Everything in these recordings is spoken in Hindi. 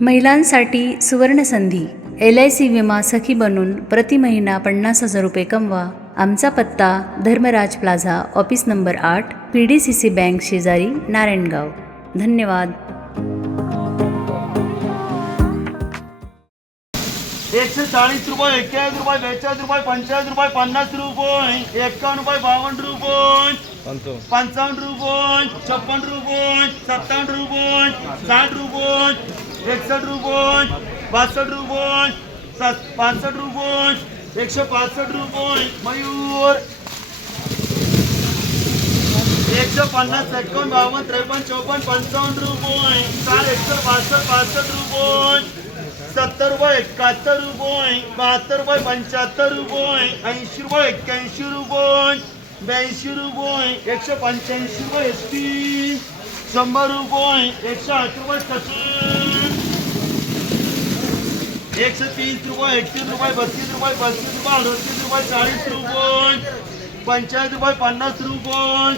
महिलांसाठी सुवर्णसंधी. एल आय सी विमा सखी बनून प्रति महिना पन्नास हजार रुपये कमवा. आमचा पत्ता धर्मराज प्लाझा ऑफिस नंबर आठ P D C C bank शेजारी नारायणगाव. धन्यवाद. एकशे चाळीस रुपये एक्क्याऐंशी रुपये बेचाळीस रुपये पंचेचाळीस रुपये पन्नास रुपये एकावन्न रुपये बावन्न रुपये पंचावन्न रुपये छप्पन रुपये सत्तावन्न रुपये साठ रुपये एकसष्ट रुपंश बासष्ट रुपंश सात पासष्ट रुपंश एकशे पासष्ट रुपंश मयूर. एकशे पन्नास एकोण बावन्न त्रेपन्न चौपन्न पंचावन्न रुपये. चार एकशे पासष्ट पासष्ट रुपंश सत्तर रुपये एकाहत्तर रुपये. बहात्तर रुपये पंच्याहत्तर रुपये. ऐंशी रुपये एक्क्याऐंशी रुपंश ब्याऐंशी रुपये एकशे पंच्याऐंशी रुपये एस टी शंभर रुपये एकशे आठ रुपये एकशे तीस रुपये एकतीस रुपये बत्तीस रुपये पस्तीस रुपये अडतीस रुपये चाळीस रुपये पंचाळीस रुपये पन्नास रुपये.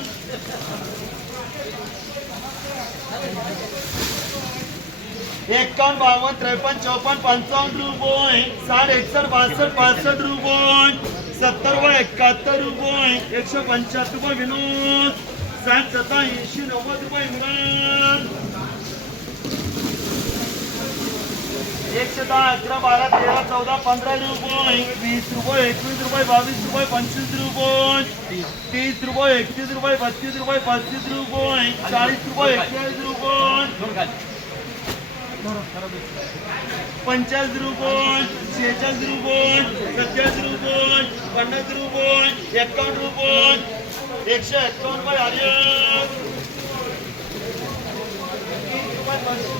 एक्कावन्न बावन्न त्रेपन्न चौपन्न पंचावन्न रुपये साठ एकसष्ट बासष्ट पासष्ट रुपये सत्तर रुपये एकाहत्तर रुपये एकशे पंच्याहत्तर रुपये विनोद. साठ सत्ता ऐंशी नव्वद रुपये एकशे दहा अकरा बारा तेरा चौदा पंधरा रुपये वीस रुपये एकवीस रुपये बावीस रुपये पंचवीस रुपये तीस रुपये एकतीस रुपये बत्तीस रुपये पस्तीस रुपये चाळीस रुपये एक्केचाळीस रुपये पंचाळीस रुपये शेहेचाळीस रुपये सत्याऐंशी रुपये पन्नास रुपये एकावन्न रुपये एकशे एकावन्न रुपये आर्यन तीस रुपये पस्तीस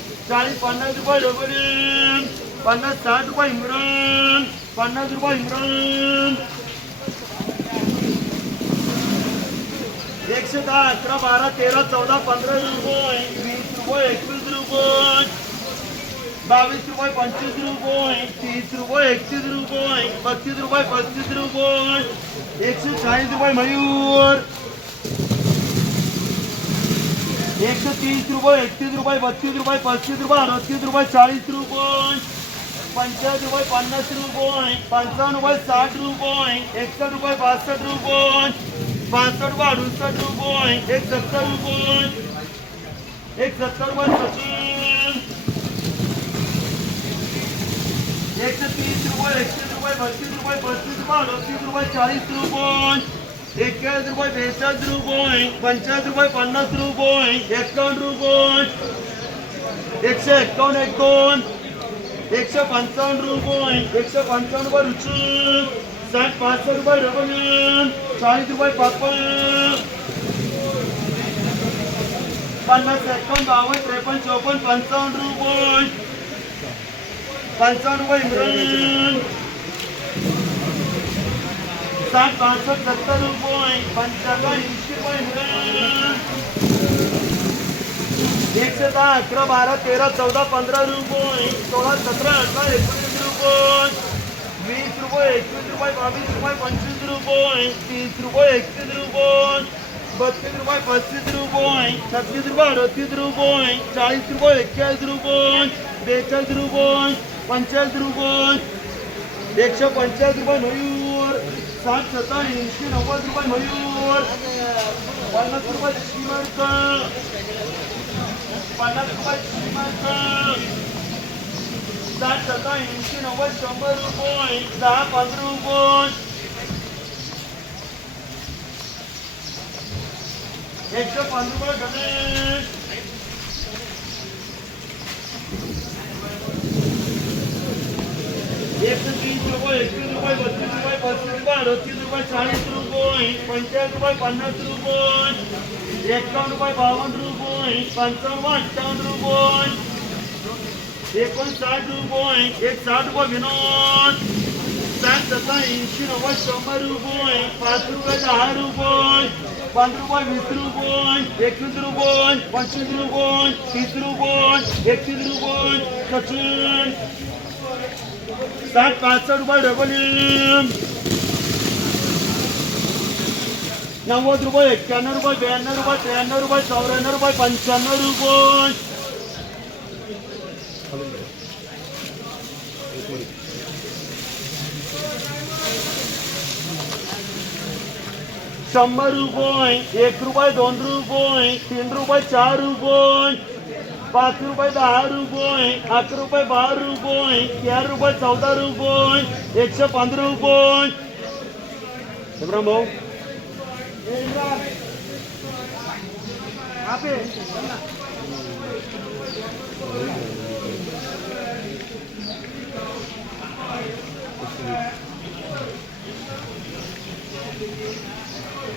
चाळीस पन्नास रुपये डबल पन्नास साठ रुपये इम्रान पन्नास रुपये इम्रान एकशे दहा अकरा बारा तेरा चौदा पंधरा रुपये वीस रुपये एकवीस रुपये बावीस रुपये पंचवीस रुपये तीस रुपये एकतीस रुपये बत्तीस रुपये पस्तीस रुपये एकशे चाळीस रुपये मयूर एकशे तीस रुपये एकतीस रुपये, बत्तीस रुपये पस्तीस रुपये, अडतीस रुपये चाळीस रुपये पंचाळीस रुपये, पन्नास रुपये, पंचावन्न रुपये, साठ रुपये एकसष्ट रुपये बासष्ट रुपये पासष्ट रुपये अडुसष्ट रुपये, एक सत्तर रुपये, एक सत्तर रुपये सचिन एकशे तीस रुपये एकतीस रुपये, बत्तीस रुपये पस्तीस रुपये, अडतीस रुपये चाळीस रुपये एक्केचाळीस रुपये बेचाळीस रुपये पंचाळीस रुपये पन्नास रुपये, एकावन्न रुपये, एकशे एकावन्न एक दोन एकशे पंचावन्न रुपये, एकशे पंचावन्न रुपये रुची, साठ पासष्ट रुपये डबल चाळीस रुपये पापड, पन्नास एकावन्न बावन्न त्रेपन्न चौपन्न पंचावन्न रुपये पंचावन्न रुपये इम्रान साठ पासष्ट सत्तर रुपये। पंच्याहत्तर ऐंशी एकशे दहा अकरा बारा तेरा चौदा रुपये। सोळा सतरा अठरा एकोणीस रुपये। वीस रुपये एकवीस रुपये बावीस रुपये पंचवीस रुपये। तीस रुपये एकतीस रुपये। बत्तीस रुपये पस्तीस रुपये। छत्तीस रुपये, अडतीस रुपये। चाळीस रुपये एक्केचाळीस रुपये। बेचाळीस रुपये पंचाळीस रुपये। एकशे पंचाळीस रुपये मयूर સાત સત્તાવીસથી નવ્વદ રૂપિયા મયુર પન્નાસ રૂપિયા શ્રીમંત પન્નાસ રૂપિયા શ્રીમંત સાત સત્તાવીસથી નવ્વદ શંભર રૂપિયા. એક દા પંદર રૂપિયા. એકસો પંદર રૂપિયા ગણેશ. એકસો ત્રીસ રૂપિયા એકત્રીસ રૂપિયા બત્રીસ રૂપિયા બત્રીસ રૂપિયા અડત્રીસ રૂપિયા ચાલીસ રૂપિયા પંચાવન રૂપિયા પન્નાસ રૂપિયા એકાવન રૂપિયા બાવન રૂપિયા પંચાવન અઠાવન રૂપિયા એકોણસાઠ રૂપિયા એક સાઠ રૂપિયા વિનોદ સાત સત્તા એંશી નવ્વા ચોપન રૂપિયા પાંચ રૂપિયા ચાર રૂપિયા પાંચ રૂપિયા વીસ રૂપિયા એકવીસ રૂપિયા પચીસ રૂપિયા ત્રીસ રૂપિયા એકવીસ રૂપિયા પચીસ સાત પાંચસો રૂપિયા ડબલ નવ્વદ રૂપિયા એકાણું રૂપિયા, બ્યાણું રૂપિયા ત્રેણું રૂપિયા ચોરાણું રૂપિયા, પંચાણું રૂપિયા. શંભર રૂપિયા, એક રૂપિયા દોન રૂપિયા તીન રૂપિયા, ચાર રૂપિયા. पाच रुपये दहा रुपये अकरा रुपये बारा रुपये तेरा रुपये चौदा रुपये एकशे पंधरा रुपये इब्राहिम भाऊ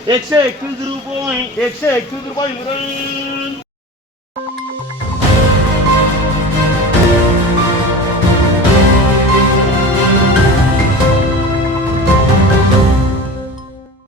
एकशे एकवीस रुपये एकशे एकवीस रुपये इम्रान